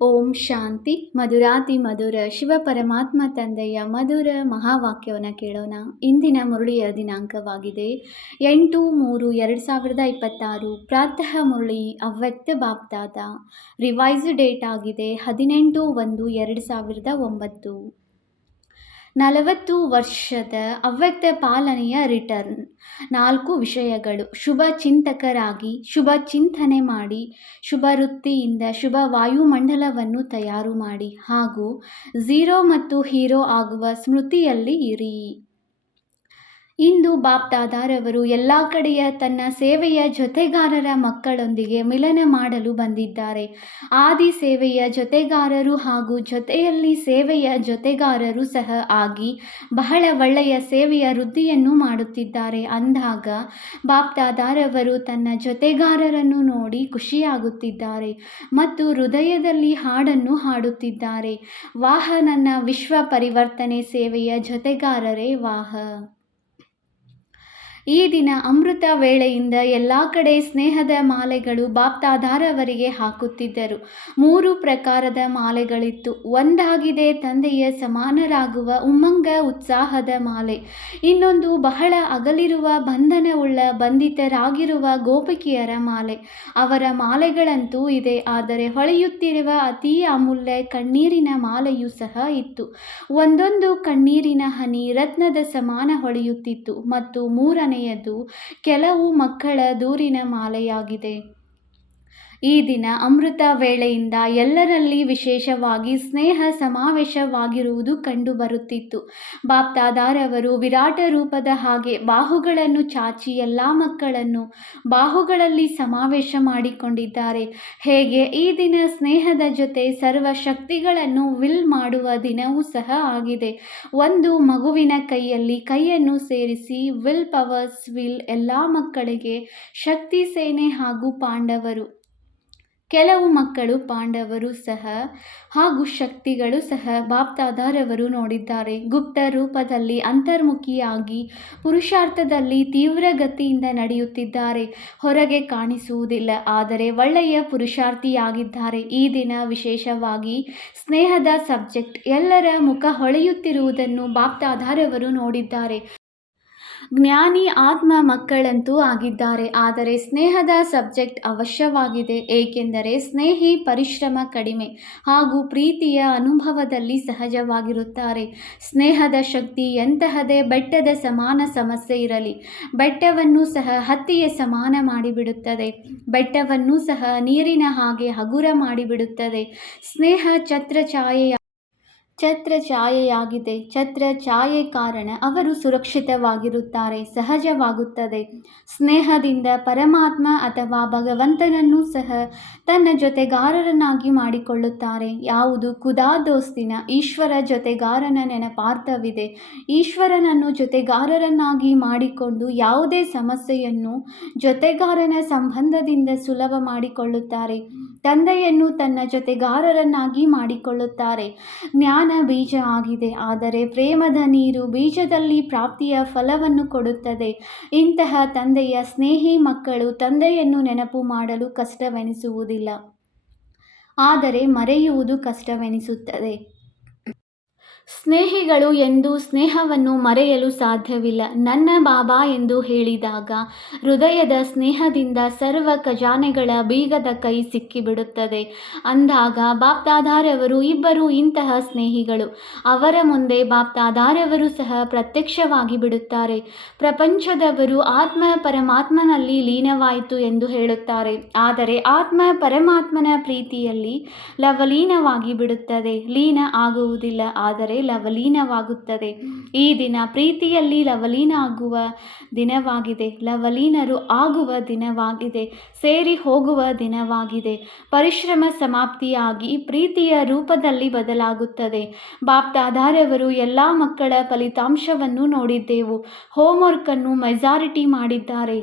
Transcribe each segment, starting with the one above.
ಓಂ ಶಾಂತಿ. ಮಧುರಾತಿ ಮಧುರ ಶಿವ ಪರಮಾತ್ಮ ತಂದೆಯ ಮಧುರ ಮಹಾವಾಕ್ಯವನ್ನು ಕೇಳೋಣ. ಇಂದಿನ ಮುರಳಿಯ ದಿನಾಂಕವಾಗಿದೆ 8/3/2026. ಪ್ರಾತಃ ಮುರಳಿ ಅವ್ಯಕ್ತ ಬಾಪ್ದಾದ. ರಿವೈಸ್ ಡೇಟ್ ಆಗಿದೆ 18/1/2009. 40 ವರ್ಷದ ಅವ್ಯಕ್ತ ಪಾಲನೆಯ ರಿಟರ್ನ್. 4 ವಿಷಯಗಳು: ಶುಭ ಚಿಂತಕರಾಗಿ, ಶುಭ ಚಿಂತನೆ ಮಾಡಿ, ಶುಭ ವೃತ್ತಿಯಿಂದ ಶುಭ ವಾಯುಮಂಡಲವನ್ನು ತಯಾರು ಮಾಡಿ, ಹಾಗೂ ಝೀರೋ ಮತ್ತು ಹೀರೋ ಆಗುವ ಸ್ಮೃತಿಯಲ್ಲಿ ಇರಿ. ಇಂದು ಬಾಪ್ದಾದಾರವರು ಎಲ್ಲ ಕಡೆಯ ತನ್ನ ಸೇವೆಯ ಜೊತೆಗಾರರ ಮಕ್ಕಳೊಂದಿಗೆ ಮಿಲನ ಮಾಡಲು ಬಂದಿದ್ದಾರೆ. ಆದಿ ಸೇವೆಯ ಜೊತೆಗಾರರು ಹಾಗೂ ಜೊತೆಯಲ್ಲಿ ಸೇವೆಯ ಜೊತೆಗಾರರು ಸಹ ಆಗಿ ಬಹಳ ಒಳ್ಳೆಯ ಸೇವೆಯ ವೃದ್ಧಿಯನ್ನು ಮಾಡುತ್ತಿದ್ದಾರೆ. ಅಂದಾಗ ಬಾಪ್ದಾದಾರವರು ತನ್ನ ಜೊತೆಗಾರರನ್ನು ನೋಡಿ ಖುಷಿಯಾಗುತ್ತಿದ್ದಾರೆ ಮತ್ತು ಹೃದಯದಲ್ಲಿ ಹಾಡನ್ನು ಹಾಡುತ್ತಿದ್ದಾರೆ. ವಾಹ ನನ್ನ ವಿಶ್ವ ಪರಿವರ್ತನೆ ಸೇವೆಯ ಜೊತೆಗಾರರೇ ವಾಹ. ಈ ದಿನ ಅಮೃತ ವೇಳೆಯಿಂದ ಎಲ್ಲ ಕಡೆ ಸ್ನೇಹದ ಮಾಲೆಗಳು ಬಾಪ್ದಾದಾರವರಿಗೆ ಹಾಕುತ್ತಿದ್ದರು. 3 ಪ್ರಕಾರದ ಮಾಲೆಗಳಿತ್ತು. ಒಂದಾಗಿದೆ ತಂದೆಯ ಸಮಾನರಾಗುವ ಉಮ್ಮಂಗ ಉತ್ಸಾಹದ ಮಾಲೆ. ಇನ್ನೊಂದು ಬಹಳ ಅಗಲಿರುವ ಬಂಧನವುಳ್ಳ ಬಂಧಿತರಾಗಿರುವ ಗೋಪಿಕೆಯರ ಮಾಲೆ. ಅವರ ಮಾಲೆಗಳಂತೂ ಇದೆ, ಆದರೆ ಹೊಳೆಯುತ್ತಿರುವ ಅತೀ ಅಮೂಲ್ಯ ಕಣ್ಣೀರಿನ ಮಾಲೆಯೂ ಸಹ ಇತ್ತು. ಒಂದೊಂದು ಕಣ್ಣೀರಿನ ಹನಿ ರತ್ನದ ಸಮಾನ ಹೊಳೆಯುತ್ತಿತ್ತು. ಮತ್ತು ಮೂರನೆಯದು ಕೆಲವು ಮಕ್ಕಳ ದೂರಿನ ಮಾಲೆಯಾಗಿದೆ. ಈ ದಿನ ಅಮೃತ ವೇಳೆಯಿಂದ ಎಲ್ಲರಲ್ಲಿ ವಿಶೇಷವಾಗಿ ಸ್ನೇಹ ಸಮಾವೇಶವಾಗಿರುವುದು ಕಂಡುಬರುತ್ತಿತ್ತು. ಬಾಪ್ದಾದಾರವರು ವಿರಾಟ ರೂಪದ ಹಾಗೆ ಬಾಹುಗಳನ್ನು ಚಾಚಿ ಎಲ್ಲ ಮಕ್ಕಳನ್ನು ಬಾಹುಗಳಲ್ಲಿ ಸಮಾವೇಶ ಮಾಡಿಕೊಂಡಿದ್ದಾರೆ. ಹೇಗೆ ಈ ದಿನ ಸ್ನೇಹದ ಜೊತೆ ಸರ್ವ ಶಕ್ತಿಗಳನ್ನು ವಿಲ್ ಮಾಡುವ ದಿನವೂ ಸಹ ಆಗಿದೆ. ಒಂದು ಮಗುವಿನ ಕೈಯಲ್ಲಿ ಕೈಯನ್ನು ಸೇರಿಸಿ ವಿಲ್ ಪವರ್ಸ್ ವಿಲ್ ಎಲ್ಲ ಮಕ್ಕಳಿಗೆ ಶಕ್ತಿ ಸೇನೆ ಹಾಗೂ ಪಾಂಡವರು. ಕೆಲವು ಮಕ್ಕಳು ಪಾಂಡವರು ಸಹ ಹಾಗೂ ಶಕ್ತಿಗಳು ಸಹ ಬಾಪ್ದಾದಾರವರು ನೋಡಿದ್ದಾರೆ. ಗುಪ್ತ ರೂಪದಲ್ಲಿ ಅಂತರ್ಮುಖಿಯಾಗಿ ಪುರುಷಾರ್ಥದಲ್ಲಿ ತೀವ್ರಗತಿಯಿಂದ ನಡೆಯುತ್ತಿದ್ದಾರೆ. ಹೊರಗೆ ಕಾಣಿಸುವುದಿಲ್ಲ, ಆದರೆ ಒಳ್ಳೆಯ ಪುರುಷಾರ್ಥಿಯಾಗಿದ್ದಾರೆ. ಈ ದಿನ ವಿಶೇಷವಾಗಿ ಸ್ನೇಹದ ಸಬ್ಜೆಕ್ಟ್ ಎಲ್ಲರ ಮುಖ ಹೊಳೆಯುತ್ತಿರುವುದನ್ನು ಬಾಪ್ದಾದಾರವರು ನೋಡಿದ್ದಾರೆ. ಜ್ಞಾನಿ ಆತ್ಮ ಮಕ್ಕಳಂತೂ ಆಗಿದ್ದಾರೆ, ಆದರೆ ಸ್ನೇಹದ ಸಬ್ಜೆಕ್ಟ್ ಅವಶ್ಯವಾಗಿದೆ. ಏಕೆಂದರೆ ಸ್ನೇಹಿ ಪರಿಶ್ರಮ ಕಡಿಮೆ ಹಾಗೂ ಪ್ರೀತಿಯ ಅನುಭವದಲ್ಲಿ ಸಹಜವಾಗಿರುತ್ತಾರೆ. ಸ್ನೇಹದ ಶಕ್ತಿ ಎಂತಹದೇ ಬೆಟ್ಟದ ಸಮಾನ ಸಮಸ್ಯೆ ಇರಲಿ, ಬೆಟ್ಟವನ್ನು ಸಹ ಹತ್ತಿಯ ಸಮಾನ ಮಾಡಿಬಿಡುತ್ತದೆ. ಬೆಟ್ಟವನ್ನು ಸಹ ನೀರಿನ ಹಾಗೆ ಹಗುರ ಮಾಡಿಬಿಡುತ್ತದೆ. ಸ್ನೇಹ ಛತ್ರಛಾಯೆಯಾಗಿದೆ. ಛತ್ರಛಾಯೆ ಕಾರಣ ಅವರು ಸುರಕ್ಷಿತವಾಗಿರುತ್ತಾರೆ, ಸಹಜವಾಗುತ್ತದೆ. ಸ್ನೇಹದಿಂದ ಪರಮಾತ್ಮ ಅಥವಾ ಭಗವಂತನನ್ನು ಸಹ ತನ್ನ ಜೊತೆಗಾರರನ್ನಾಗಿ ಮಾಡಿಕೊಳ್ಳುತ್ತಾರೆ. ಯಾವುದು ಖುದಾ ದೋಸ್ತಿನ ಈಶ್ವರ ಜೊತೆಗಾರನ ನೆನಪಾರ್ಥವಿದೆ. ಈಶ್ವರನನ್ನು ಜೊತೆಗಾರರನ್ನಾಗಿ ಮಾಡಿಕೊಂಡು ಯಾವುದೇ ಸಮಸ್ಯೆಯನ್ನು ಜೊತೆಗಾರನ ಸಂಬಂಧದಿಂದ ಸುಲಭ ಮಾಡಿಕೊಳ್ಳುತ್ತಾರೆ. ತಂದೆಯನ್ನು ತನ್ನ ಜೊತೆಗಾರರನ್ನಾಗಿ ಮಾಡಿಕೊಳ್ಳುತ್ತಾರೆ. ಜ್ಞಾನ ಬೀಜ ಆಗಿದೆ, ಆದರೆ ಪ್ರೇಮದ ನೀರು ಬೀಜದಲ್ಲಿ ಪ್ರಾಪ್ತಿಯ ಫಲವನ್ನು ಕೊಡುತ್ತದೆ. ಇಂತಹ ತಂದೆಯ ಸ್ನೇಹಿ ಮಕ್ಕಳು ತಂದೆಯನ್ನು ನೆನಪು ಮಾಡಲು ಕಷ್ಟವೆನಿಸುವುದಿಲ್ಲ, ಆದರೆ ಮರೆಯುವುದು ಕಷ್ಟವೆನಿಸುತ್ತದೆ. ಸ್ನೇಹಿಗಳು ಎಂದೂ ಸ್ನೇಹವನ್ನು ಮರೆಯಲು ಸಾಧ್ಯವಿಲ್ಲ. ನನ್ನ ಬಾಬಾ ಎಂದು ಹೇಳಿದಾಗ ಹೃದಯದ ಸ್ನೇಹದಿಂದ ಸರ್ವ ಖಜಾನೆಗಳ ಬೀಗದ ಕೈ ಸಿಕ್ಕಿಬಿಡುತ್ತದೆ. ಅಂದಾಗ ಬಾಪ್ದಾದಾರವರು ಇಬ್ಬರು ಇಂತಹ ಸ್ನೇಹಿಗಳು. ಅವರ ಮುಂದೆ ಬಾಪ್ದಾದಾರವರು ಸಹ ಪ್ರತ್ಯಕ್ಷವಾಗಿ ಬಿಡುತ್ತಾರೆ. ಪ್ರಪಂಚದವರು ಆತ್ಮ ಪರಮಾತ್ಮನಲ್ಲಿ ಲೀನವಾಯಿತು ಎಂದು ಹೇಳುತ್ತಾರೆ, ಆದರೆ ಆತ್ಮ ಪರಮಾತ್ಮನ ಪ್ರೀತಿಯಲ್ಲಿ ಲವಲೀನವಾಗಿ ಬಿಡುತ್ತದೆ. ಲೀನ ಆಗುವುದಿಲ್ಲ, ಆದರೆ ಲವಲೀನವಾಗುತ್ತದೆ. ಈ ದಿನ ಪ್ರೀತಿಯಲ್ಲಿ ಲವಲೀನ ಆಗುವ ದಿನವಾಗಿದೆ. ಲವಲೀನರು ಆಗುವ ದಿನವಾಗಿದೆ. ಸೇರಿ ಹೋಗುವ ದಿನವಾಗಿದೆ. ಪರಿಶ್ರಮ ಸಮಾಪ್ತಿಯಾಗಿ ಪ್ರೀತಿಯ ರೂಪದಲ್ಲಿ ಬದಲಾಗುತ್ತದೆ. ಬಾಪ್ದಾದಾರವರು ಎಲ್ಲ ಮಕ್ಕಳ ಫಲಿತಾಂಶವನ್ನು ನೋಡಿದ್ದೆವು. ಹೋಮ್ವರ್ಕ್ ಅನ್ನು ಮೆಜಾರಿಟಿ ಮಾಡಿದ್ದಾರೆ.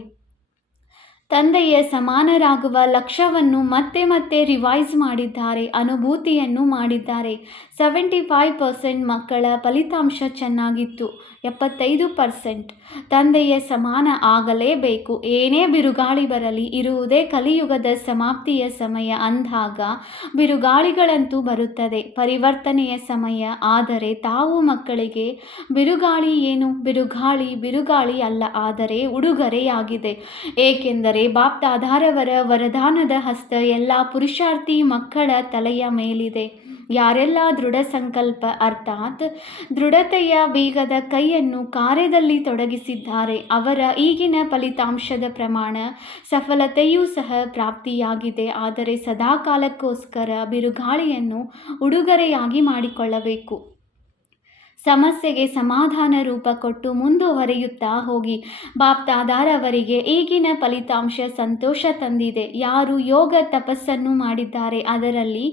ತಂದೆಯ ಸಮಾನರಾಗುವ ಲಕ್ಷ್ಯವನ್ನು ಮತ್ತೆ ಮತ್ತೆ ರಿವೈಸ್ ಮಾಡಿದ್ದಾರೆ, ಅನುಭೂತಿಯನ್ನು ಮಾಡಿದ್ದಾರೆ. 75% ಮಕ್ಕಳ ಫಲಿತಾಂಶ ಚೆನ್ನಾಗಿತ್ತು. 75% ತಂದೆಯ ಸಮಾನ ಆಗಲೇಬೇಕು. ಏನೇ ಬಿರುಗಾಳಿ ಬರಲಿ, ಇರುವುದೇ ಕಲಿಯುಗದ ಸಮಾಪ್ತಿಯ ಸಮಯ ಅಂದಾಗ ಬಿರುಗಾಳಿಗಳಂತೂ ಬರುತ್ತದೆ, ಪರಿವರ್ತನೆಯ ಸಮಯ. ಆದರೆ ತಾವು ಮಕ್ಕಳಿಗೆ ಬಿರುಗಾಳಿ ಏನು? ಬಿರುಗಾಳಿ ಅಲ್ಲ, ಆದರೆ ಉಡುಗೊರೆಯಾಗಿದೆ. ಏಕೆಂದರೆ ಬಾಪ್ದಾದಾರವರ ವರದಾನದ ಹಸ್ತ ಎಲ್ಲ ಪುರುಷಾರ್ಥಿ ಮಕ್ಕಳ ತಲೆಯ ಮೇಲಿದೆ. ಯಾರೆಲ್ಲ ದೃಢ ಸಂಕಲ್ಪ ಅರ್ಥಾತ್ ದೃಢತೆಯ ಬೀಗದ ಕೈಯನ್ನು ಕಾರ್ಯದಲ್ಲಿ ತೊಡಗಿಸಿದ್ದಾರೆ, ಅವರ ಈಗಿನ ಫಲಿತಾಂಶದ ಪ್ರಮಾಣ ಸಫಲತೆಯೂ ಸಹ ಪ್ರಾಪ್ತಿಯಾಗಿದೆ. ಆದರೆ ಸದಾಕಾಲಕ್ಕೋಸ್ಕರ ಬಿರುಗಾಳಿಯನ್ನು ಉಡುಗೊರೆಯಾಗಿ ಮಾಡಿಕೊಳ್ಳಬೇಕು. ಸಮಸ್ಯೆಗೆ ಸಮಾಧಾನ ರೂಪ ಕೊಟ್ಟು ಮುಂದುವರಿಯುತ್ತಾ ಹೋಗಿ. ಬಾಪ್ದಾದಾರವರಿಗೆ ಈಗಿನ ಫಲಿತಾಂಶ ಸಂತೋಷ ತಂದಿದೆ. ಯಾರು ಯೋಗ ತಪಸ್ಸನ್ನು ಮಾಡಿದ್ದಾರೆ, ಅದರಲ್ಲಿ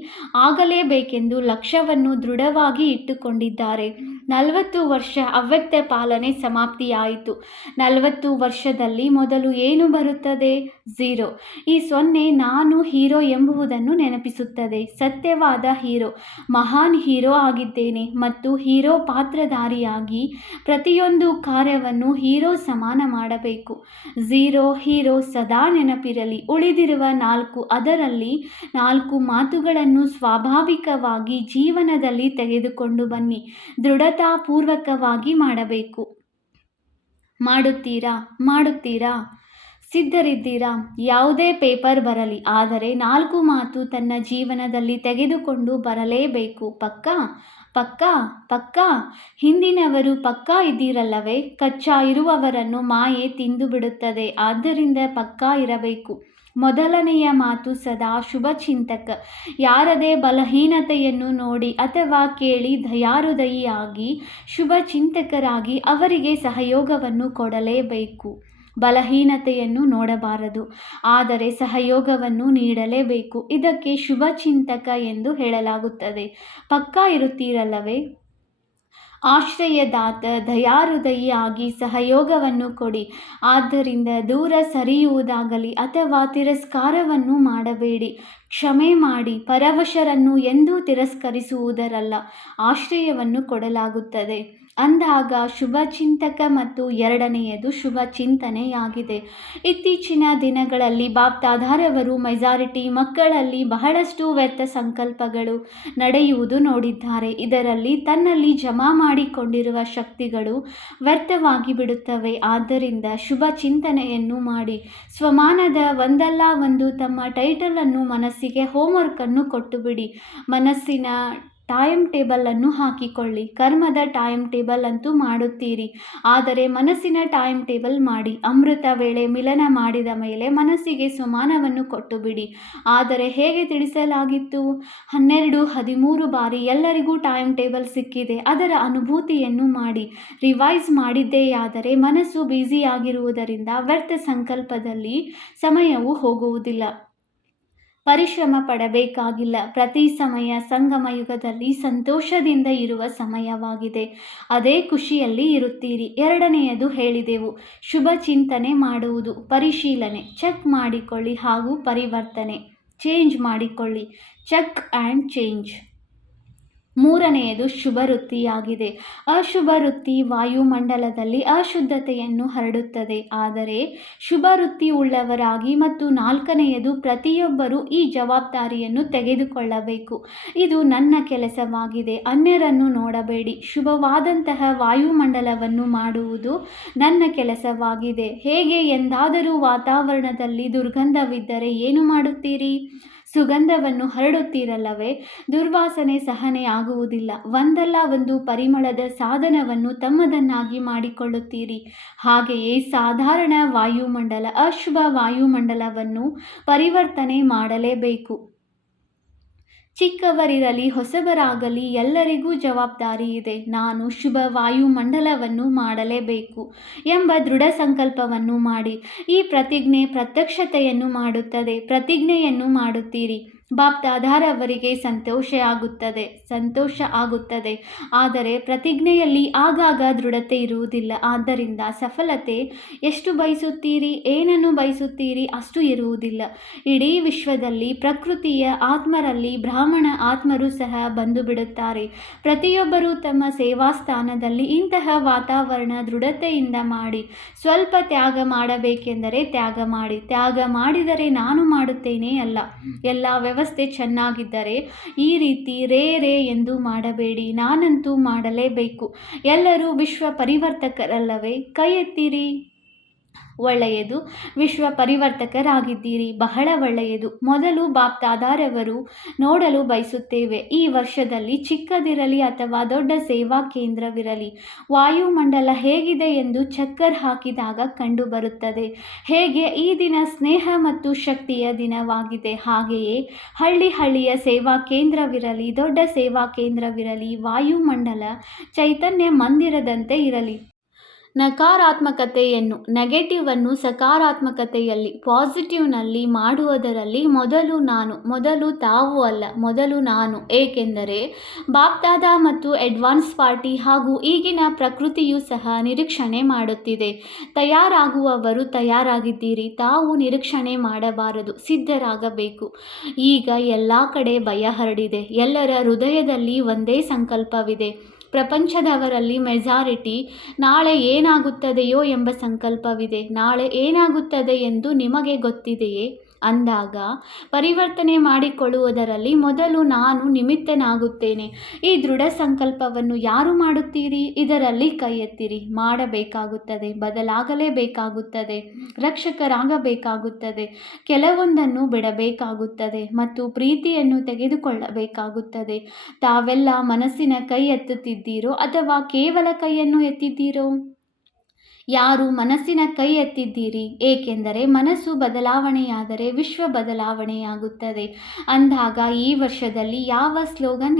ಆಗಲೇಬೇಕೆಂದು ಲಕ್ಷ್ಯವನ್ನು ದೃಢವಾಗಿ ಇಟ್ಟುಕೊಂಡಿದ್ದಾರೆ. 40 ವರ್ಷ ಅವ್ಯಕ್ತ ಪಾಲನೆ ಸಮಾಪ್ತಿಯಾಯಿತು. 40 ವರ್ಷದಲ್ಲಿ ಮೊದಲು ಏನು ಬರುತ್ತದೆ? 0. ಈ 0 ನಾನು ಹೀರೋ ಎಂಬುದನ್ನು ನೆನಪಿಸುತ್ತದೆ. ಸತ್ಯವಾದ ಹೀರೋ, ಮಹಾನ್ ಹೀರೋ ಆಗಿದ್ದೇನೆ ಮತ್ತು ಹೀರೋ ಪಾತ್ರಧಾರಿಯಾಗಿ ಪ್ರತಿಯೊಂದು ಕಾರ್ಯವನ್ನು ಹೀರೋ ಸಮಾನ ಮಾಡಬೇಕು. 0 ಹೀರೋ ಸದಾ ನೆನಪಿರಲಿ. ಉಳಿದಿರುವ 4, ಅದರಲ್ಲಿ 4 ಮಾತುಗಳನ್ನು ಸ್ವಾಭಾವಿಕವಾಗಿ ಜೀವನದಲ್ಲಿ ತೆಗೆದುಕೊಂಡು ಬನ್ನಿ. ದೃಢತಾಪೂರ್ವಕವಾಗಿ ಮಾಡಬೇಕು. ಮಾಡುತ್ತೀರಾ? ಸಿದ್ಧರಿದ್ದೀರಾ? ಯಾವುದೇ ಪೇಪರ್ ಬರಲಿ, ಆದರೆ 4 ಮಾತು ತನ್ನ ಜೀವನದಲ್ಲಿ ತೆಗೆದುಕೊಂಡು ಬರಲೇಬೇಕು. ಪಕ್ಕಾ? ಹಿಂದಿನವರು ಪಕ್ಕಾ ಇದ್ದೀರಲ್ಲವೇ? ಕಚ್ಚಾ ಇರುವವರನ್ನು ಮಾಯೆ ತಿಂದು ಬಿಡುತ್ತದೆ. ಆದ್ದರಿಂದ ಪಕ್ಕಾ ಇರಬೇಕು. ಮೊದಲನೆಯ ಮಾತು ಸದಾ ಶುಭಚಿಂತಕ. ಯಾರದೇ ಬಲಹೀನತೆಯನ್ನು ನೋಡಿ ಅಥವಾ ಕೇಳಿ ದಯಾಹೃದಯಿಯಾಗಿ ಶುಭಚಿಂತಕರಾಗಿ ಅವರಿಗೆ ಸಹಯೋಗವನ್ನು ಕೊಡಲೇಬೇಕು. ಬಲಹೀನತೆಯನ್ನು ನೋಡಬಾರದು, ಆದರೆ ಸಹಯೋಗವನ್ನು ನೀಡಲೇಬೇಕು. ಇದಕ್ಕೆ ಶುಭಚಿಂತಕ ಎಂದು ಹೇಳಲಾಗುತ್ತದೆ. ಪಕ್ಕಾ ಇರುತ್ತೀರಲ್ಲವೇ? ಆಶ್ರಯದಾತ ದಯಾಹೃದಯಿಯಾಗಿ ಸಹಯೋಗವನ್ನು ಕೊಡಿ. ಆದ್ದರಿಂದ ದೂರ ಸರಿಯುವುದಾಗಲಿ ಅಥವಾ ತಿರಸ್ಕಾರವನ್ನು ಮಾಡಬೇಡಿ. ಕ್ಷಮೆ ಮಾಡಿ. ಪರವಶರನ್ನು ಎಂದೂ ತಿರಸ್ಕರಿಸುವುದರಲ್ಲ, ಆಶ್ರಯವನ್ನು ಕೊಡಲಾಗುತ್ತದೆ. ಅಂದಾಗ ಶುಭಚಿಂತಕ ಮತ್ತು ಎರಡನೆಯದು ಶುಭ ಚಿಂತನೆಯಾಗಿದೆ. ಇತ್ತೀಚಿನ ದಿನಗಳಲ್ಲಿ ಬಾಪ್ದಾದಾರವರು ಮೆಜಾರಿಟಿ ಮಕ್ಕಳಲ್ಲಿ ಬಹಳಷ್ಟು ವ್ಯರ್ಥ ಸಂಕಲ್ಪಗಳು ನಡೆಯುವುದು ನೋಡಿದ್ದಾರೆ. ಇದರಲ್ಲಿ ತನ್ನಲ್ಲಿ ಜಮಾ ಮಾಡಿಕೊಂಡಿರುವ ಶಕ್ತಿಗಳು ವ್ಯರ್ಥವಾಗಿ ಬಿಡುತ್ತವೆ. ಆದ್ದರಿಂದ ಶುಭ ಚಿಂತನೆಯನ್ನು ಮಾಡಿ. ಸ್ವಮಾನದ ಒಂದಲ್ಲ ಒಂದು ತಮ್ಮ ಟೈಟಲನ್ನು ಮನಸ್ಸಿಗೆ ಹೋಮ್ವರ್ಕ್ ಅನ್ನು ಕೊಟ್ಟುಬಿಡಿ. ಮನಸ್ಸಿನ ಟೈಮ್ ಟೇಬಲ್ ಅನ್ನು ಹಾಕಿಕೊಳ್ಳಿ. ಕರ್ಮದ ಟೈಮ್ ಟೇಬಲ್ ಅಂತೂ ಮಾಡುತ್ತೀರಿ, ಆದರೆ ಮನಸ್ಸಿನ ಟೈಮ್ ಟೇಬಲ್ ಮಾಡಿ. ಅಮೃತ ವೇಳೆ ಮಿಲನ ಮಾಡಿದ ಮೇಲೆ ಮನಸ್ಸಿಗೆ ಸ್ವಮಾನವನ್ನು ಕೊಟ್ಟು ಬಿಡಿ. ಆದರೆ ಹೇಗೆ ತಿಳಿಸಲಾಗಿತ್ತು? 12-13 ಬಾರಿ ಎಲ್ಲರಿಗೂ ಟೈಮ್ ಟೇಬಲ್ ಸಿಕ್ಕಿದೆ. ಅದರ ಅನುಭೂತಿಯನ್ನು ಮಾಡಿ. ರಿವೈಸ್ ಮಾಡಿದ್ದೆಯಾದರೆ ಮನಸ್ಸು ಬ್ಯುಸಿಯಾಗಿರುವುದರಿಂದ ವ್ಯರ್ಥ ಸಂಕಲ್ಪದಲ್ಲಿ ಸಮಯವು ಹೋಗುವುದಿಲ್ಲ. ಪರಿಶ್ರಮ ಪಡಬೇಕಾಗಿಲ್ಲ. ಪ್ರತಿ ಸಮಯ ಸಂಗಮ ಯುಗದಲ್ಲಿ ಸಂತೋಷದಿಂದ ಇರುವ ಸಮಯವಾಗಿದೆ. ಅದೇ ಖುಷಿಯಲ್ಲಿ ಇರುತ್ತೀರಿ. ಎರಡನೆಯದು ಹೇಳಿದೆವು, ಶುಭ ಚಿಂತನೆ ಮಾಡುವುದು. ಪರಿಶೀಲನೆ, ಚೆಕ್ ಮಾಡಿಕೊಳ್ಳಿ ಹಾಗೂ ಪರಿವರ್ತನೆ, ಚೇಂಜ್ ಮಾಡಿಕೊಳ್ಳಿ. Check and change. ಮೂರನೆಯದು ಶುಭ ವೃತ್ತಿಯಾಗಿದೆ. ಅಶುಭ ವೃತ್ತಿ ವಾಯುಮಂಡಲದಲ್ಲಿ ಅಶುದ್ಧತೆಯನ್ನು ಹರಡುತ್ತದೆ. ಆದರೆ ಶುಭ ವೃತ್ತಿ ಉಳ್ಳವರಾಗಿ. ಮತ್ತು ನಾಲ್ಕನೆಯದು, ಪ್ರತಿಯೊಬ್ಬರೂ ಈ ಜವಾಬ್ದಾರಿಯನ್ನು ತೆಗೆದುಕೊಳ್ಳಬೇಕು. ಇದು ನನ್ನ ಕೆಲಸವಾಗಿದೆ, ಅನ್ಯರನ್ನು ನೋಡಬೇಡಿ. ಶುಭವಾದಂತಹ ವಾಯುಮಂಡಲವನ್ನು ಮಾಡುವುದು ನನ್ನ ಕೆಲಸವಾಗಿದೆ. ಹೇಗೆ ಎಂದಾದರೂ ವಾತಾವರಣದಲ್ಲಿ ದುರ್ಗಂಧವಿದ್ದರೆ ಏನು ಮಾಡುತ್ತೀರಿ? ಸುಗಂಧವನ್ನು ಹರಡುತ್ತೀರಲ್ಲವೇ? ದುರ್ವಾಸನೆ ಸಹನೆ ಆಗುವುದಿಲ್ಲ. ಒಂದಲ್ಲ ಒಂದು ಪರಿಮಳದ ಸಾಧನವನ್ನು ತಮ್ಮದನ್ನಾಗಿ ಮಾಡಿಕೊಳ್ಳುತ್ತೀರಿ. ಹಾಗೆಯೇ ಸಾಧಾರಣ ವಾಯುಮಂಡಲ, ಅಶುಭ ವಾಯುಮಂಡಲವನ್ನು ಪರಿವರ್ತನೆ ಮಾಡಲೇಬೇಕು. ಚಿಕ್ಕವರಿರಲಿ ಹೊಸಬರಾಗಲಿ ಎಲ್ಲರಿಗೂ ಜವಾಬ್ದಾರಿ ಇದೆ. ನಾನು ಶುಭ ವಾಯುಮಂಡಲವನ್ನು ಮಾಡಲೇಬೇಕು ಎಂಬ ದೃಢ ಸಂಕಲ್ಪವನ್ನು ಮಾಡಿ. ಈ ಪ್ರತಿಜ್ಞೆ ಪ್ರತ್ಯಕ್ಷತೆಯನ್ನು ಮಾಡುತ್ತದೆ. ಪ್ರತಿಜ್ಞೆಯನ್ನು ಮಾಡುತ್ತೀರಿ. ಬಾಪ್ದಾದಾರವರಿಗೆ ಸಂತೋಷ ಆಗುತ್ತದೆ. ಆದರೆ ಪ್ರತಿಜ್ಞೆಯಲ್ಲಿ ಆಗಾಗ ದೃಢತೆ ಇರುವುದಿಲ್ಲ. ಆದ್ದರಿಂದ ಸಫಲತೆ ಎಷ್ಟು ಬಯಸುತ್ತೀರಿ, ಏನನ್ನು ಬಯಸುತ್ತೀರಿ ಅಷ್ಟು ಇರುವುದಿಲ್ಲ. ಇಡೀ ವಿಶ್ವದಲ್ಲಿ ಪ್ರಕೃತಿಯ ಆತ್ಮರಲ್ಲಿ ಬ್ರಾಹ್ಮಣ ಆತ್ಮರು ಸಹ ಬಂದು ಬಿಡುತ್ತಾರೆ. ಪ್ರತಿಯೊಬ್ಬರೂ ತಮ್ಮ ಸೇವಾ ಸ್ಥಾನದಲ್ಲಿ ಇಂತಹ ವಾತಾವರಣ ದೃಢತೆಯಿಂದ ಮಾಡಿ. ಸ್ವಲ್ಪ ತ್ಯಾಗ ಮಾಡಬೇಕೆಂದರೆ ತ್ಯಾಗ ಮಾಡಿ. ತ್ಯಾಗ ಮಾಡಿದರೆ ನಾನು ಮಾಡುತ್ತೇನೆ ಅಲ್ಲ. ಎಲ್ಲ ವ್ಯವಸ್ಥೆ ಚೆನ್ನಾಗಿದ್ದರೆ ಈ ರೀತಿ ರೇ ಎಂದು ಮಾಡಬೇಡಿ. ನಾನಂತೂ ಮಾಡಲೇಬೇಕು. ಎಲ್ಲರೂ ವಿಶ್ವ ಪರಿವರ್ತಕರಲ್ಲವೇ? ಕೈ ಎತ್ತಿರಿ. ಒಳ್ಳೆಯದು, ವಿಶ್ವ ಪರಿವರ್ತಕರಾಗಿದ್ದೀರಿ, ಬಹಳ ಒಳ್ಳೆಯದು. ಮೊದಲು ಬಾಪ್ದಾದಾರವರು ನೋಡಲು ಬಯಸುತ್ತೇವೆ. ಈ ವರ್ಷದಲ್ಲಿ ಚಿಕ್ಕದಿರಲಿ ಅಥವಾ ದೊಡ್ಡ ಸೇವಾ ಕೇಂದ್ರವಿರಲಿ, ವಾಯುಮಂಡಲ ಹೇಗಿದೆ ಎಂದು ಚಕ್ಕರ್ ಹಾಕಿದಾಗ ಕಂಡುಬರುತ್ತದೆ. ಹೇಗೆ ಈ ದಿನ ಸ್ನೇಹ ಮತ್ತು ಶಕ್ತಿಯ ದಿನವಾಗಿದೆ, ಹಾಗೆಯೇ ಹಳ್ಳಿಯ ಸೇವಾ ಕೇಂದ್ರವಿರಲಿ, ದೊಡ್ಡ ಸೇವಾ ಕೇಂದ್ರವಿರಲಿ, ವಾಯುಮಂಡಲ ಚೈತನ್ಯ ಮಂದಿರದಂತೆ ಇರಲಿ. ನಕಾರಾತ್ಮಕತೆಯನ್ನು, ನೆಗೆಟಿವನ್ನು ಸಕಾರಾತ್ಮಕತೆಯಲ್ಲಿ, ಪಾಸಿಟಿವ್ನಲ್ಲಿ ಮಾಡುವುದರಲ್ಲಿ ಮೊದಲು ನಾನು, ಮೊದಲು ತಾವು ಅಲ್ಲ, ಮೊದಲು ನಾನು. ಏಕೆಂದರೆ ಬಾಪ್ದಾದಾ ಮತ್ತು ಅಡ್ವಾನ್ಸ್ ಪಾರ್ಟಿ ಹಾಗೂ ಈಗಿನ ಪ್ರಕೃತಿಯೂ ಸಹ ನಿರೀಕ್ಷಣೆ ಮಾಡುತ್ತಿದೆ. ತಯಾರಾಗುವವರು ತಯಾರಾಗಿದ್ದೀರಿ. ತಾವು ನಿರೀಕ್ಷಣೆ ಮಾಡಬಾರದು, ಸಿದ್ಧರಾಗಬೇಕು. ಈಗ ಎಲ್ಲ ಕಡೆ ಭಯ ಹರಡಿದೆ. ಎಲ್ಲರ ಹೃದಯದಲ್ಲಿ ಒಂದೇ ಸಂಕಲ್ಪವಿದೆ. ಪ್ರಪಂಚದವರಲ್ಲಿ ಮೆಜಾರಿಟಿ ನಾಳೆ ಏನಾಗುತ್ತದೆಯೋ ಎಂಬ ಸಂಕಲ್ಪವಿದೆ. ನಾಳೆ ಏನಾಗುತ್ತದೆ ಎಂದು ನಿಮಗೆ ಗೊತ್ತಿದೆಯೇ? ಅಂದಾಗ ಪರಿವರ್ತನೆ ಮಾಡಿಕೊಳ್ಳುವುದರಲ್ಲಿ ಮೊದಲು ನಾನು ನಿಮಿತ್ತನಾಗುತ್ತೇನೆ. ಈ ದೃಢ ಸಂಕಲ್ಪವನ್ನು ಯಾರು ಮಾಡುತ್ತೀರಿ? ಇದರಲ್ಲಿ ಕೈ ಎತ್ತಿರಿ. ಮಾಡಬೇಕಾಗುತ್ತದೆ, ಬದಲಾಗಲೇಬೇಕಾಗುತ್ತದೆ, ರಕ್ಷಕರಾಗಬೇಕಾಗುತ್ತದೆ, ಕೆಲವೊಂದನ್ನು ಬಿಡಬೇಕಾಗುತ್ತದೆ ಮತ್ತು ಪ್ರೀತಿಯನ್ನು ತೆಗೆದುಕೊಳ್ಳಬೇಕಾಗುತ್ತದೆ. ತಾವೆಲ್ಲ ಮನಸ್ಸಿನ ಕೈ ಎತ್ತುತ್ತಿದ್ದೀರೋ ಅಥವಾ ಕೇವಲ ಕೈಯನ್ನು ಎತ್ತಿದ್ದೀರೋ? ಯಾರು ಮನಸ್ಸಿನ ಕೈ ಎತ್ತಿದ್ದೀರಿ? ಏಕೆಂದರೆ ಮನಸ್ಸು ಬದಲಾವಣೆಯಾದರೆ ವಿಶ್ವ ಬದಲಾವಣೆಯಾಗುತ್ತದೆ. ಅಂದಾಗ ಈ ವರ್ಷದಲ್ಲಿ ಯಾವ ಸ್ಲೋಗನ್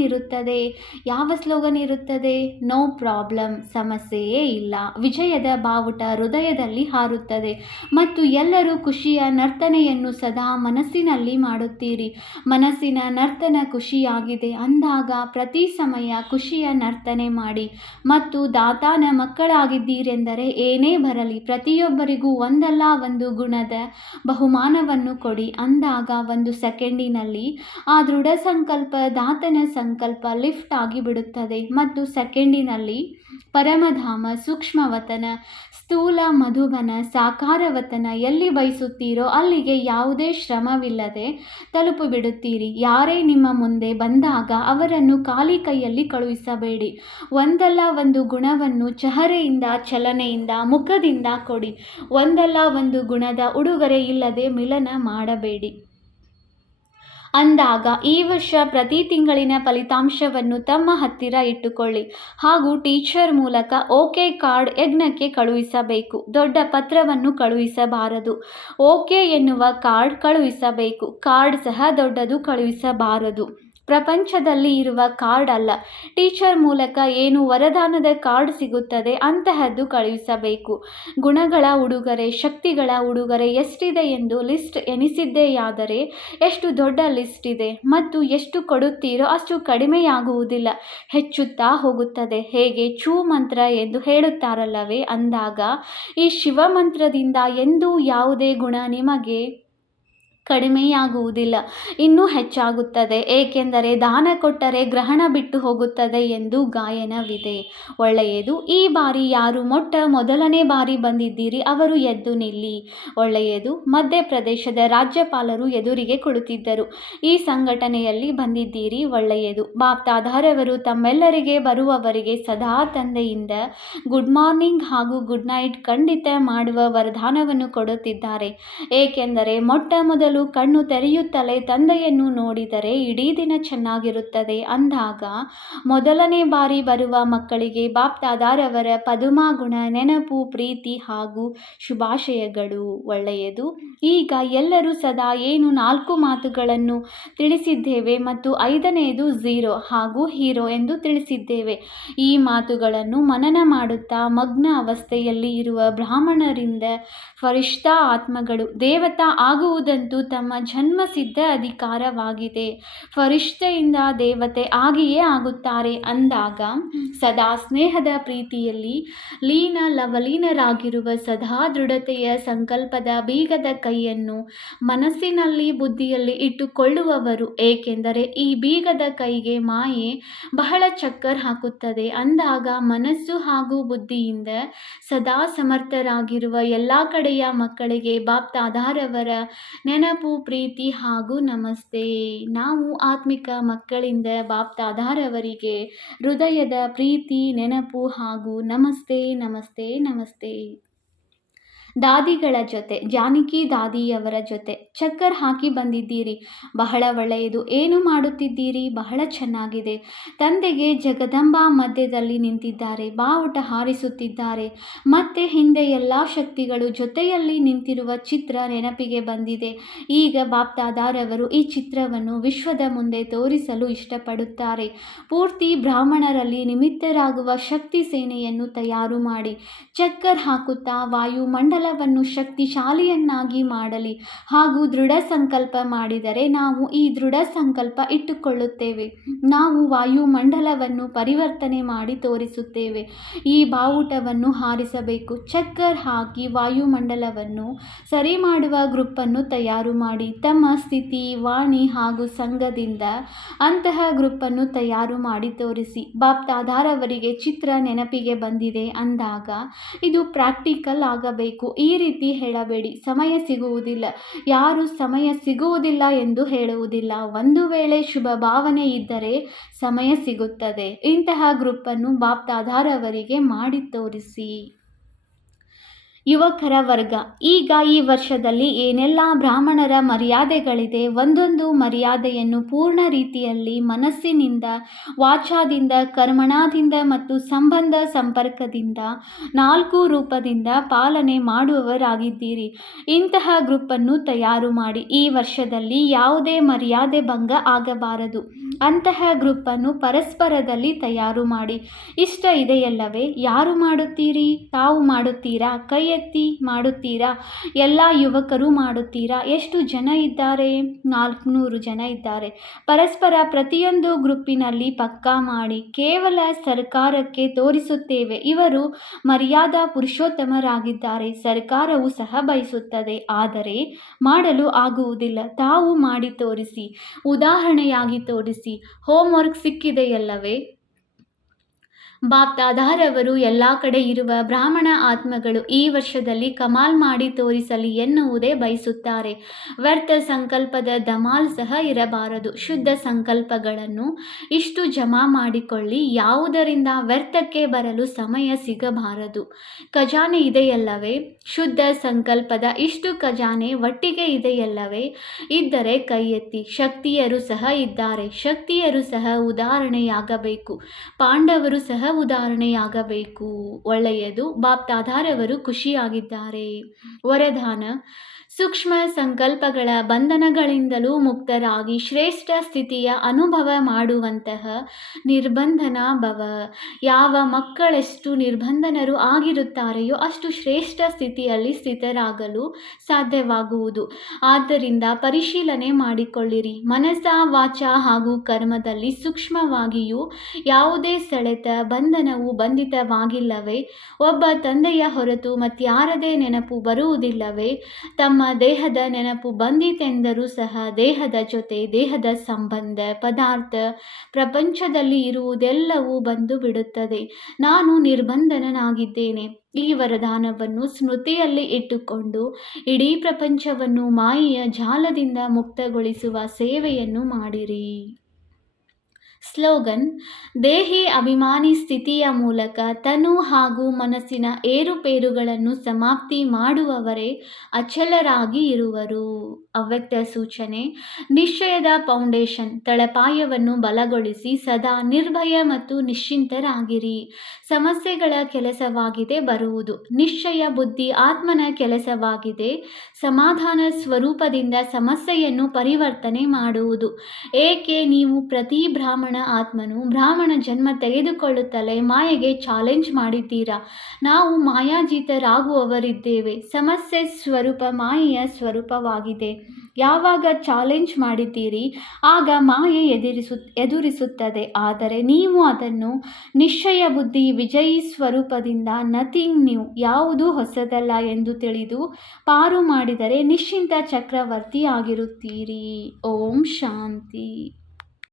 ಇರುತ್ತದೆ? ನೋ ಪ್ರಾಬ್ಲಮ್, ಸಮಸ್ಯೆಯೇ ಇಲ್ಲ. ವಿಜಯದ ಬಾವುಟ ಹೃದಯದಲ್ಲಿ ಹಾರುತ್ತದೆ ಮತ್ತು ಎಲ್ಲರೂ ಖುಷಿಯ ನರ್ತನೆಯನ್ನು ಸದಾ ಮನಸ್ಸಿನಲ್ಲಿ ಮಾಡುತ್ತೀರಿ. ಮನಸ್ಸಿನ ನರ್ತನ ಖುಷಿಯಾಗಿದೆ ಅಂದಾಗ ಪ್ರತಿ ಸಮಯ ಖುಷಿಯ ನರ್ತನೆ ಮಾಡಿ. ಮತ್ತು ದಾತಾನ ಮಕ್ಕಳಾಗಿದ್ದೀರೆಂದರೆ ಏನೇ ಬರಲಿ ಪ್ರತಿಯೊಬ್ಬರಿಗೂ ಒಂದಲ್ಲ ಒಂದು ಗುಣದ ಬಹುಮಾನವನ್ನು ಕೊಡಿ. ಅಂದಾಗ ಒಂದು ಸೆಕೆಂಡಿನಲ್ಲಿ ಆ ದೃಢ ಸಂಕಲ್ಪ, ದಾತನ ಸಂಕಲ್ಪ ಲಿಫ್ಟ್ ಆಗಿಬಿಡುತ್ತದೆ ಮತ್ತು ಸೆಕೆಂಡಿನಲ್ಲಿ ಪರಮಧಾಮ, ಸೂಕ್ಷ್ಮವತನ, ಸ್ಥೂಲ ಮಧುಬನ, ಸಾಕಾರವತನ ಎಲ್ಲಿ ಬಯಸುತ್ತೀರೋ ಅಲ್ಲಿಗೆ ಯಾವುದೇ ಶ್ರಮವಿಲ್ಲದೆ ತಲುಪಿಬಿಡುತ್ತೀರಿ. ಯಾರೇ ನಿಮ್ಮ ಮುಂದೆ ಬಂದಾಗ ಅವರನ್ನು ಖಾಲಿ ಕೈಯಲ್ಲಿ ಕಳುಹಿಸಬೇಡಿ. ಒಂದಲ್ಲ ಒಂದು ಗುಣವನ್ನು ಚಹರೆಯಿಂದ, ಚಲನೆಯಿಂದ, ಮುಖದಿಂದ ಕೊಡಿ. ಒಂದಲ್ಲ ಒಂದು ಗುಣದ ಉಡುಗೊರೆ ಇಲ್ಲದೆ ಮಿಲನ ಮಾಡಬೇಡಿ. ಅಂದಾಗ ಈ ವರ್ಷ ಪ್ರತಿ ತಿಂಗಳಿನ ಫಲಿತಾಂಶವನ್ನು ತಮ್ಮ ಹತ್ತಿರ ಇಟ್ಟುಕೊಳ್ಳಿ ಹಾಗೂ ಟೀಚರ್ ಮೂಲಕ ಓಕೆ ಕಾರ್ಡ್ ಯಜ್ಞಕ್ಕೆ ಕಳುಹಿಸಬೇಕು. ದೊಡ್ಡ ಪತ್ರವನ್ನು ಕಳುಹಿಸಬಾರದು. ಓಕೆ ಎನ್ನುವ ಕಾರ್ಡ್ ಕಳುಹಿಸಬೇಕು. ಕಾರ್ಡ್ ಸಹ ದೊಡ್ಡದು ಕಳುಹಿಸಬಾರದು. ಪ್ರಪಂಚದಲ್ಲಿ ಇರುವ ಕಾರ್ಡ್ ಅಲ್ಲ. ಟೀಚರ್ ಮೂಲಕ ಏನು ವರದಾನದ ಕಾರ್ಡ್ ಸಿಗುತ್ತದೆ ಅಂತಹದ್ದು ಕಳುಹಿಸಬೇಕು. ಗುಣಗಳ ಉಡುಗೊರೆ, ಶಕ್ತಿಗಳ ಉಡುಗೊರೆ ಎಷ್ಟಿದೆ ಎಂದು ಲಿಸ್ಟ್ ಎಣಿಸಿದ್ದೆಯಾದರೆ ಎಷ್ಟು ದೊಡ್ಡ ಲಿಸ್ಟ್ ಇದೆ ಮತ್ತು ಎಷ್ಟು ಕೊಡುತ್ತೀರೋ ಅಷ್ಟು ಕಡಿಮೆಯಾಗುವುದಿಲ್ಲ, ಹೆಚ್ಚುತ್ತಾ ಹೋಗುತ್ತದೆ. ಹೇಗೆ ಚೂ ಮಂತ್ರ ಎಂದು ಹೇಳುತ್ತಾರಲ್ಲವೇ? ಅಂದಾಗ ಈ ಶಿವ ಮಂತ್ರದಿಂದ ಎಂದೂ ಯಾವುದೇ ಗುಣ ನಿಮಗೆ ಕಡಿಮೆಯಾಗುವುದಿಲ್ಲ, ಇನ್ನೂ ಹೆಚ್ಚಾಗುತ್ತದೆ. ಏಕೆಂದರೆ ದಾನ ಕೊಟ್ಟರೆ ಗ್ರಹಣ ಬಿಟ್ಟು ಹೋಗುತ್ತದೆ ಎಂದು ಗಾಯನವಿದೆ. ಒಳ್ಳೆಯದು. ಈ ಬಾರಿ ಯಾರು ಮೊದಲನೇ ಬಾರಿ ಬಂದಿದ್ದೀರಿ ಅವರು ಎದ್ದು ನಿಲ್ಲಿ. ಒಳ್ಳೆಯದು. ಮಧ್ಯಪ್ರದೇಶದ ರಾಜ್ಯಪಾಲರು ಎದುರಿಗೆ ಕುಳಿತಿದ್ದರು. ಈ ಸಂಘಟನೆಯಲ್ಲಿ ಬಂದಿದ್ದೀರಿ, ಒಳ್ಳೆಯದು. ಬಾಪ್ದಾದಾರವರು ತಮ್ಮೆಲ್ಲರಿಗೆ ಬರುವವರಿಗೆ ಸದಾ ತಂದೆಯಿಂದ ಗುಡ್ ಮಾರ್ನಿಂಗ್ ಹಾಗೂ ಗುಡ್ ನೈಟ್ ಖಂಡಿತ ಮಾಡುವ ವರದಾನವನ್ನು ಕೊಡುತ್ತಿದ್ದಾರೆ. ಏಕೆಂದರೆ ಮೊದಲು ಕಣ್ಣು ತೆರೆಯುತ್ತಲೇ ತಂದೆಯನ್ನು ನೋಡಿದರೆ ಇಡೀ ದಿನ ಚೆನ್ನಾಗಿರುತ್ತದೆ. ಅಂದಾಗ ಮೊದಲನೇ ಬಾರಿ ಬರುವ ಮಕ್ಕಳಿಗೆ ಬಾಪ್ದಾದಾರವರ ಪದುಮಾಗುಣ ನೆನಪು, ಪ್ರೀತಿ ಹಾಗೂ ಶುಭಾಶಯಗಳು. ಒಳ್ಳೆಯದು. ಈಗ ಎಲ್ಲರೂ ಸದಾ ಏನು 4 ಮಾತುಗಳನ್ನು ತಿಳಿಸಿದ್ದೇವೆ ಮತ್ತು 5ನೇದು 0 ಹಾಗೂ ಹೀರೋ ಎಂದು ತಿಳಿಸಿದ್ದೇವೆ. ಈ ಮಾತುಗಳನ್ನು ಮನನ ಮಾಡುತ್ತಾ ಮಗ್ನ ಅವಸ್ಥೆಯಲ್ಲಿ ಇರುವ ಬ್ರಾಹ್ಮಣರಿಂದ ಫರಿಷ್ಠಾ ಆತ್ಮಗಳು ದೇವತಾ ಆಗುವುದಂತೂ ತಮ್ಮ ಜನ್ಮಸಿದ್ಧ ಅಧಿಕಾರವಾಗಿದೆ. ಫರಿಷ್ಠೆಯಿಂದ ದೇವತೆ ಆಗಿಯೇ ಆಗುತ್ತಾರೆ ಅಂದಾಗ ಸದಾ ಸ್ನೇಹದ ಪ್ರೀತಿಯಲ್ಲಿ ಲವಲೀನರಾಗಿರುವ ಸದಾ ದೃಢತೆಯ ಸಂಕಲ್ಪದ ಬೀಗದ ಕೈಯನ್ನು ಮನಸ್ಸಿನಲ್ಲಿ ಬುದ್ಧಿಯಲ್ಲಿ ಇಟ್ಟುಕೊಳ್ಳುವವರು. ಏಕೆಂದರೆ ಈ ಬೀಗದ ಕೈಗೆ ಮಾಯೆ ಬಹಳ ಚಕ್ಕರ್ ಹಾಕುತ್ತದೆ ಅಂದಾಗ ಮನಸ್ಸು ಹಾಗೂ ಬುದ್ಧಿಯಿಂದ ಸದಾ ಸಮರ್ಥರಾಗಿರುವ ಎಲ್ಲ ಕಡೆಯ ಮಕ್ಕಳಿಗೆ ಬಾಪ್ದಾದಾರವರ ನೆನಪು, ಪ್ರೀತಿ ಹಾಗೂ ನಮಸ್ತೆ. ನಾವು ಆತ್ಮಿಕ ಮಕ್ಕಳಿಂದ ಬಾಪ್ದಾದಾರವರಿಗೆ ಹೃದಯದ ಪ್ರೀತಿ, ನೆನಪು ಹಾಗೂ ನಮಸ್ತೆ ನಮಸ್ತೆ ನಮಸ್ತೆ. ದಾದಿಗಳ ಜೊತೆ, ಜಾನಕಿ ದಾದಿಯವರ ಜೊತೆ ಚಕ್ಕರ್ ಹಾಕಿ ಬಂದಿದ್ದೀರಿ, ಬಹಳ ಒಳ್ಳೆಯದು. ಏನು ಮಾಡುತ್ತಿದ್ದೀರಿ? ಬಹಳ ಚೆನ್ನಾಗಿದೆ. ತಂದೆಗೆ ಜಗದಂಬಾ ಮಧ್ಯದಲ್ಲಿ ನಿಂತಿದ್ದಾರೆ, ಬಾವುಟ ಹಾರಿಸುತ್ತಿದ್ದಾರೆ. ಮತ್ತೆ ಹಿಂದೆ ಎಲ್ಲ ಶಕ್ತಿಗಳು ಜೊತೆಯಲ್ಲಿ ನಿಂತಿರುವ ಚಿತ್ರ ನೆನಪಿಗೆ ಬಂದಿದೆ. ಈಗ ಬಾಪ್ದಾದಾರವರು ಈ ಚಿತ್ರವನ್ನು ವಿಶ್ವದ ಮುಂದೆ ತೋರಿಸಲು ಇಷ್ಟಪಡುತ್ತಾರೆ. ಪೂರ್ತಿ ಬ್ರಾಹ್ಮಣರಲ್ಲಿ ನಿಮಿತ್ತರಾಗುವ ಶಕ್ತಿ ಸೇನೆಯನ್ನು ತಯಾರು ಮಾಡಿ ಚಕ್ಕರ್ ಹಾಕುತ್ತಾ ವಾಯುಮಂಡಲವನ್ನು ಶಕ್ತಿಶಾಲಿಯನ್ನಾಗಿ ಮಾಡಲಿ ಹಾಗೂ ದೃಢ ಸಂಕಲ್ಪ ಮಾಡಿದರೆ ನಾವು ಈ ದೃಢ ಸಂಕಲ್ಪ ಇಟ್ಟುಕೊಳ್ಳುತ್ತೇವೆ. ನಾವು ವಾಯುಮಂಡಲವನ್ನು ಪರಿವರ್ತನೆ ಮಾಡಿ ತೋರಿಸುತ್ತೇವೆ. ಈ ಬಾವುಟವನ್ನು ಹಾರಿಸಬೇಕು. ಚಕ್ಕರ್ ಹಾಕಿ ವಾಯುಮಂಡಲವನ್ನು ಸರಿ ಮಾಡುವ ಗ್ರೂಪನ್ನು ತಯಾರು ಮಾಡಿ ತಮ್ಮ ಸ್ಥಿತಿ, ವಾಣಿ ಹಾಗೂ ಸಂಘದಿಂದ ಅಂತಹ ಗ್ರೂಪನ್ನು ತಯಾರು ಮಾಡಿ ತೋರಿಸಿ. ಬಾಪ್ದಾದಾರವರಿಗೆ ಚಿತ್ರ ನೆನಪಿಗೆ ಬಂದಿದೆ ಅಂದಾಗ ಇದು ಪ್ರಾಕ್ಟಿಕಲ್ ಆಗಬೇಕು. ಈ ರೀತಿ ಹೇಳಬೇಡಿ, ಸಮಯ ಸಿಗುವುದಿಲ್ಲ. ಯಾರು ಸಮಯ ಸಿಗುವುದಿಲ್ಲ ಎಂದು ಹೇಳುವುದಿಲ್ಲ. ಒಂದು ವೇಳೆ ಶುಭ ಭಾವನೆ ಇದ್ದರೆ ಸಮಯ ಸಿಗುತ್ತದೆ. ಇಂತಹ ಗ್ರೂಪನ್ನು ಬಾಪ್ದಾದಾರವರಿಗೆ ಮಾಡಿ ತೋರಿಸಿ. ಯುವಕರ ವರ್ಗ, ಈಗ ಈ ವರ್ಷದಲ್ಲಿ ಏನೆಲ್ಲ ಬ್ರಾಹ್ಮಣರ ಮರ್ಯಾದೆಗಳಿದೆ, ಒಂದೊಂದು ಮರ್ಯಾದೆಯನ್ನು ಪೂರ್ಣ ರೀತಿಯಲ್ಲಿ ಮನಸ್ಸಿನಿಂದ, ವಾಚಾದಿಂದ, ಕರ್ಮಣದಿಂದ ಮತ್ತು ಸಂಬಂಧ ಸಂಪರ್ಕದಿಂದ 4 ರೂಪದಿಂದ ಪಾಲನೆ ಮಾಡುವವರಾಗಿದ್ದೀರಿ. ಇಂತಹ ಗ್ರೂಪನ್ನು ತಯಾರು ಮಾಡಿ. ಈ ವರ್ಷದಲ್ಲಿ ಯಾವುದೇ ಮರ್ಯಾದೆ ಭಂಗ ಆಗಬಾರದು. ಅಂತಹ ಗ್ರೂಪನ್ನು ಪರಸ್ಪರದಲ್ಲಿ ತಯಾರು ಮಾಡಿ. ಇಷ್ಟ ಇದೆಯಲ್ಲವೇ? ಯಾರು ಮಾಡುತ್ತೀರಿ? ತಾವು ಮಾಡುತ್ತೀರಾ? ಕೈ ಎತ್ತಿ. ಮಾಡುತ್ತೀರಾ? ಎಲ್ಲ ಯುವಕರು ಮಾಡುತ್ತೀರಾ? ಎಷ್ಟು ಜನ ಇದ್ದಾರೆ? 400 ಜನ ಇದ್ದಾರೆ. ಪರಸ್ಪರ ಪ್ರತಿಯೊಂದು ಗ್ರೂಪಿನಲ್ಲಿ ಪಕ್ಕಾ ಮಾಡಿ. ಕೇವಲ ಸರ್ಕಾರಕ್ಕೆ ತೋರಿಸುತ್ತೇವೆ, ಇವರು ಮರ್ಯಾದಾ ಪುರುಷೋತ್ತಮರಾಗಿದ್ದಾರೆ. ಸರ್ಕಾರವು ಸಹ ಬಯಸುತ್ತದೆ, ಆದರೆ ಮಾಡಲು ಆಗುವುದಿಲ್ಲ. ತಾವು ಮಾಡಿ ತೋರಿಸಿ, ಉದಾಹರಣೆಯಾಗಿ ತೋರಿಸಿ. ಹೋಮ್ವರ್ಕ್ ಸಿಕ್ಕಿದೆಯಲ್ಲವೇ? ಬಾಪ್ದಾದಾರವರು ಎಲ್ಲ ಕಡೆ ಇರುವ ಬ್ರಾಹ್ಮಣ ಆತ್ಮಗಳು ಈ ವರ್ಷದಲ್ಲಿ ಕಮಾಲ್ ಮಾಡಿ ತೋರಿಸಲಿ ಎನ್ನುವುದೇ ಬಯಸುತ್ತಾರೆ. ವ್ಯರ್ಥ ಸಂಕಲ್ಪದ ಧಮಾಲ್ ಸಹ ಇರಬಾರದು. ಶುದ್ಧ ಸಂಕಲ್ಪಗಳನ್ನು ಇಷ್ಟು ಜಮಾ ಮಾಡಿಕೊಳ್ಳಿ. ಯಾವುದರಿಂದ ವ್ಯರ್ಥಕ್ಕೆ ಬರಲು ಸಮಯ ಸಿಗಬಾರದು. ಖಜಾನೆ ಇದೆಯಲ್ಲವೇ? ಶುದ್ಧ ಸಂಕಲ್ಪದ ಇಷ್ಟು ಖಜಾನೆ ಒಟ್ಟಿಗೆ ಇದೆಯಲ್ಲವೇ? ಇದ್ದರೆ ಕೈ ಎತ್ತಿ. ಶಕ್ತಿಯರು ಸಹ ಇದ್ದಾರೆ. ಶಕ್ತಿಯರು ಸಹ ಉದಾಹರಣೆಯಾಗಬೇಕು. ಪಾಂಡವರು ಸಹ ಉದಾಹರಣೆಯಾಗಬೇಕು. ಒಳ್ಳೆಯದು. ಬಾಪ್ದಾದಾರವರು ಖುಷಿಯಾಗಿದ್ದಾರೆ. ವರದಾನ: ಸೂಕ್ಷ್ಮ ಸಂಕಲ್ಪಗಳ ಬಂಧನಗಳಿಂದಲೂ ಮುಕ್ತರಾಗಿ ಶ್ರೇಷ್ಠ ಸ್ಥಿತಿಯ ಅನುಭವ ಮಾಡುವಂತಹ ನಿರ್ಬಂಧನ ಭವ. ಯಾವ ಮಕ್ಕಳೆಷ್ಟು ನಿರ್ಬಂಧನರು ಆಗಿರುತ್ತಾರೆಯೋ ಅಷ್ಟು ಶ್ರೇಷ್ಠ ಸ್ಥಿತಿಯಲ್ಲಿ ಸ್ಥಿತರಾಗಲು ಸಾಧ್ಯವಾಗುವುದು. ಆದ್ದರಿಂದ ಪರಿಶೀಲನೆ ಮಾಡಿಕೊಳ್ಳಿರಿ. ಮನಸ್ಸ, ವಾಚ ಹಾಗೂ ಕರ್ಮದಲ್ಲಿ ಸೂಕ್ಷ್ಮವಾಗಿಯೂ ಯಾವುದೇ ಸೆಳೆತ, ಬಂಧನವು ಬಂಧಿತವಾಗಿಲ್ಲವೇ? ಒಬ್ಬ ತಂದೆಯ ಹೊರತು ಮತ್ಯಾರದೇ ನೆನಪು ಬರುವುದಿಲ್ಲವೇ? ತಮ್ಮ ದೇಹದ ನೆನಪು ಬಂದಿತೆಂದರೂ ಸಹ ದೇಹದ ಜೊತೆ ದೇಹದ ಸಂಬಂಧ, ಪದಾರ್ಥ, ಪ್ರಪಂಚದಲ್ಲಿ ಇರುವುದೆಲ್ಲವೂ ಬಂದು ಬಿಡುತ್ತದೆ. ನಾನು ನಿರ್ಬಂಧನನಾಗಿದ್ದೇನೆ. ಈ ವರದಾನವನ್ನು ಸ್ಮೃತಿಯಲ್ಲಿ ಇಟ್ಟುಕೊಂಡು ಇಡೀ ಪ್ರಪಂಚವನ್ನು ಮಾಯೆಯ ಜಾಲದಿಂದ ಮುಕ್ತಗೊಳಿಸುವ ಸೇವೆಯನ್ನು ಮಾಡಿರಿ. ಸ್ಲೋಗನ್: ದೇಹಿ ಅಭಿಮಾನಿ ಸ್ಥಿತಿಯ ಮೂಲಕ ತನು ಹಾಗೂ ಮನಸ್ಸಿನ ಏರುಪೇರುಗಳನ್ನು ಸಮಾಪ್ತಿ ಮಾಡುವವರೇ ಅಚಲರಾಗಿ ಇರುವರು. ಅವ್ಯಕ್ತ ಸೂಚನೆ: ನಿಶ್ಚಯದ ಫೌಂಡೇಶನ್ ತಳಪಾಯವನ್ನು ಬಲಗೊಳಿಸಿ ಸದಾ ನಿರ್ಭಯ ಮತ್ತು ನಿಶ್ಚಿಂತರಾಗಿರಿ. ಸಮಸ್ಯೆಗಳ ಕೆಲಸವಾಗಿದೆ ಬರುವುದು. ನಿಶ್ಚಯ ಬುದ್ಧಿ ಆತ್ಮನ ಕೆಲಸವಾಗಿದೆ. ಸಮಾಧಾನ ಸ್ವರೂಪದಿಂದ ಸಮಸ್ಯೆಯನ್ನು ಪರಿವರ್ತನೆ ಮಾಡುವುದು. ಏಕೆ ನೀವು ಪ್ರತಿ ಬ್ರಾಹ್ಮಣ ಬ್ರಾಹ್ಮಣ ಆತ್ಮನು ಬ್ರಾಹ್ಮಣ ಜನ್ಮ ತೆಗೆದುಕೊಳ್ಳುತ್ತಲೇ ಮಾಯೆಗೆ ಚಾಲೆಂಜ್ ಮಾಡಿದ್ದೀರಾ. ನಾವು ಮಾಯಾಜೀತರಾಗುವವರಿದ್ದೇವೆ. ಸಮಸ್ಯೆ ಸ್ವರೂಪ ಮಾಯೆಯ ಸ್ವರೂಪವಾಗಿದೆ. ಯಾವಾಗ ಚಾಲೆಂಜ್ ಮಾಡಿದ್ದೀರಿ ಆಗ ಮಾಯೆ ಎದುರಿಸುತ್ತದೆ. ಆದರೆ ನೀವು ಅದನ್ನು ನಿಶ್ಚಯ ಬುದ್ಧಿ ವಿಜಯೀ ಸ್ವರೂಪದಿಂದ ನಥಿಂಗ್ ನ್ಯೂ, ಯಾವುದೂ ಹೊಸದಲ್ಲ ಎಂದು ತಿಳಿದು ಪಾರು ಮಾಡಿದರೆ ನಿಶ್ಚಿಂತ ಚಕ್ರವರ್ತಿ ಆಗಿರುತ್ತೀರಿ. ಓಂ ಶಾಂತಿ.